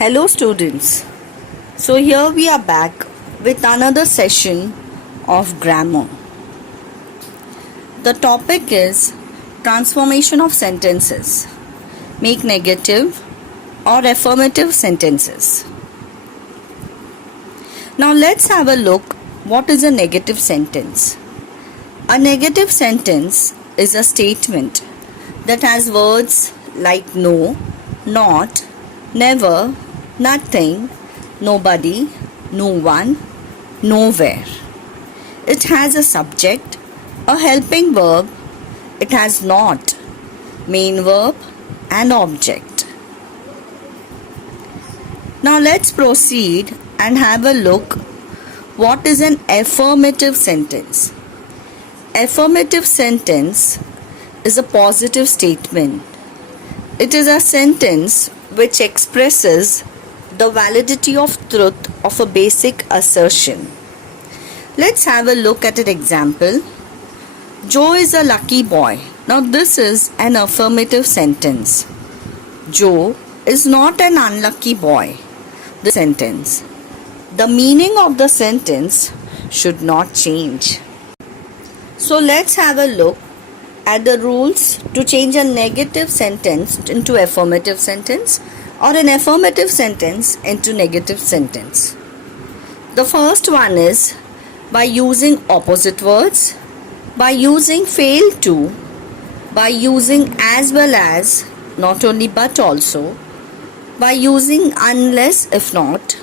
Hello students. So here we are back with another session of grammar. The topic is transformation of sentences. Make negative or affirmative sentences. Now let's have a look what is a negative sentence. A negative sentence is a statement that has words like no, not, never, nothing, nobody, no one, nowhere. It has a subject, a helping verb, it has not, main verb and object. Now let's proceed and have a look what is an affirmative sentence. Affirmative sentence is a positive statement. It is a sentence which expresses the validity of truth of a basic assertion. Let's have a look at an example. Joe is a lucky boy. Now this is an affirmative sentence. Joe is not an unlucky boy. The sentence. The meaning of the sentence should not change. So let's have a look at the rules to change a negative sentence into affirmative sentence or an affirmative sentence into negative sentence. The first one is by using opposite words, by using fail to, by using as well as, not only but also, by using unless if not,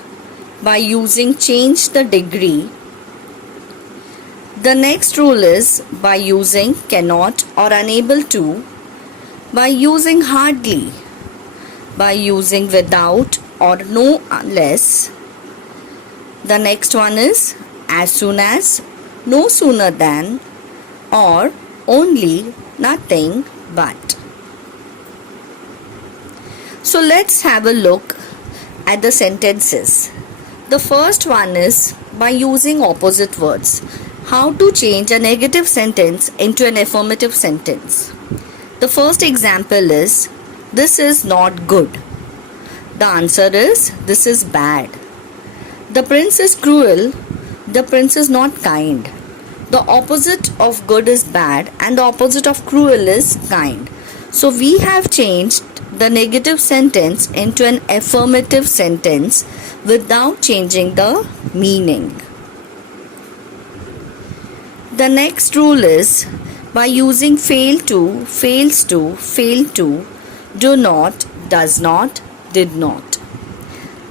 by using change the degree. The next rule is by using cannot or unable to, by using hardly, by using without or no unless. The next one is as soon as, no sooner than, or only, nothing but. So let's have a look at the sentences. The first one is by using opposite words. How to change a negative sentence into an affirmative sentence. The first example is this is not good. The answer is this is bad. The prince is cruel. The prince is not kind. The opposite of good is bad and the opposite of cruel is kind. So we have changed the negative sentence into an affirmative sentence without changing the meaning. The next rule is by using fail to, fails to, fail to, do not, does not, did not.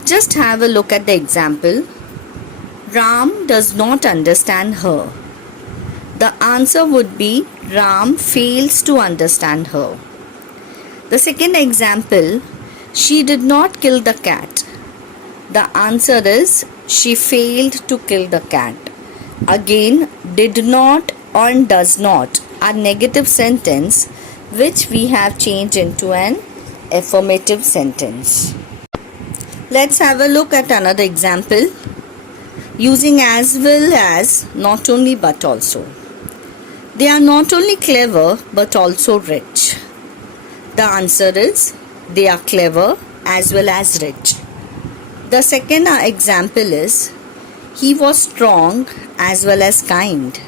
Just have a look at the example. Ram does not understand her. The answer would be Ram fails to understand her. The second example, she did not kill the cat. The answer is she failed to kill the cat. Again, did not or does not are negative sentence which we have changed into an affirmative sentence. Let's have a look at another example. Using as well as, not only but also. They are not only clever but also rich. The answer is they are clever as well as rich. The second example is he was strong as well as kind.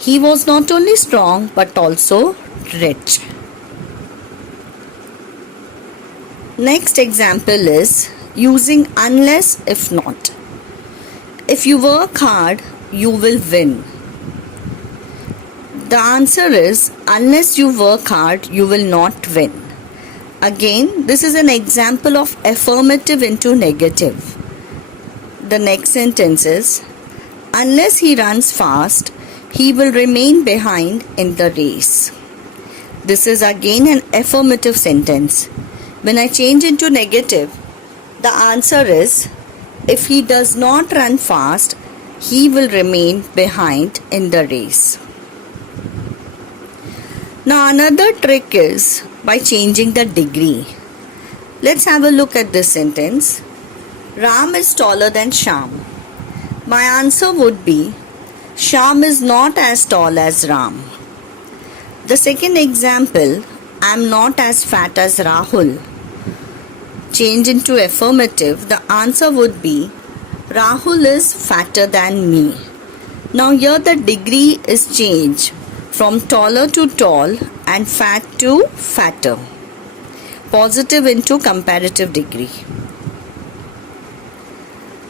He was not only strong but also rich. Next example is using unless if not. If you work hard, you will win. The answer is unless you work hard, you will not win. Again, this is an example of affirmative into negative. The next sentence is unless he runs fast, he will remain behind in the race. This is again an affirmative sentence. When I change into negative, the answer is if he does not run fast, he will remain behind in the race. Now another trick is by changing the degree. Let's have a look at this sentence. Ram is taller than Shyam. My answer would be Shyam is not as tall as Ram. The second example, I am not as fat as Rahul. change into affirmative, the answer would be Rahul is fatter than me. Now here the degree is changed from taller to tall and fat to fatter. Positive into comparative degree.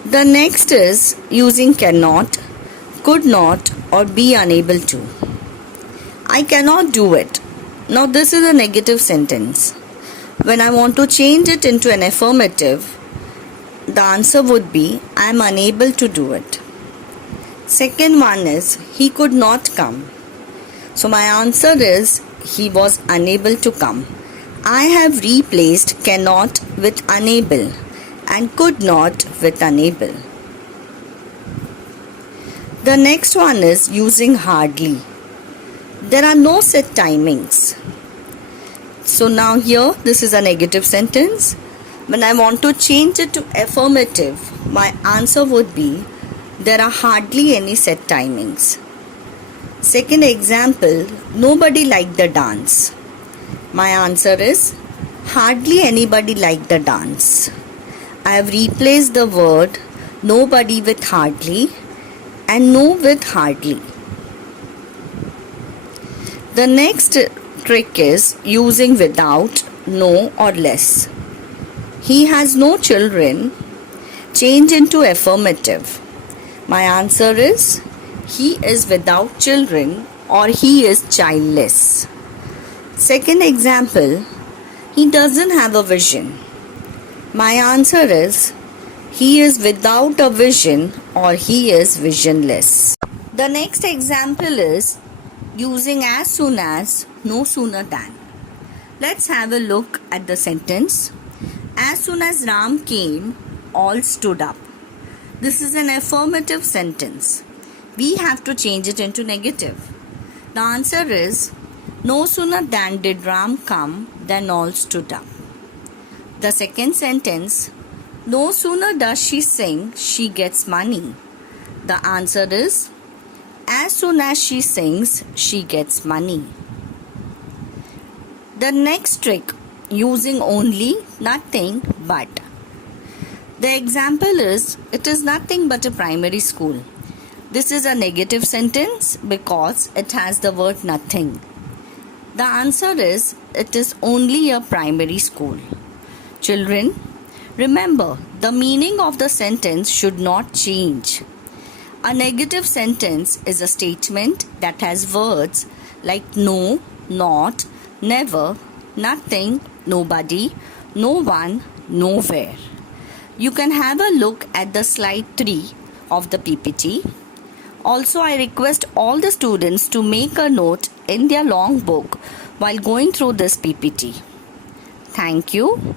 The next is using cannot, could not or be unable to. I cannot do it. Now this is a negative sentence. When I want to change it into an affirmative, the answer would be I am unable to do it. Second one is he could not come. So my answer is he was unable to come. I have replaced cannot with unable and could not with unable. The next one is using hardly. There are no set timings. So now here this is a negative sentence. When I want to change it to affirmative, my answer would be there are hardly any set timings. Second example, nobody liked the dance. My answer is hardly anybody liked the dance. I have replaced the word nobody with hardly and no with hardly. The next trick is using without, no or less. He has no children. Change into affirmative. My answer is he is without children or he is childless. Second example, he doesn't have a vision. My answer is he is without a vision or he is visionless. The next example is using as soon as, no sooner than. Let's have a look at the sentence. As soon as Ram came, all stood up. This is an affirmative sentence. We have to change it into negative. The answer is no sooner than did Ram come than all stood up. The second sentence, no sooner does she sing, she gets money. The answer is as soon as she sings, she gets money. The next trick, using only, nothing, but. The example is, it is nothing but a primary school. This is a negative sentence because it has the word nothing. The answer is, it is only a primary school. Children, remember, the meaning of the sentence should not change. A negative sentence is a statement that has words like no, not, never, nothing, nobody, no one, nowhere. You can have a look at the slide 3 of the PPT. Also, I request all the students to make a note in their long book while going through this PPT. Thank you.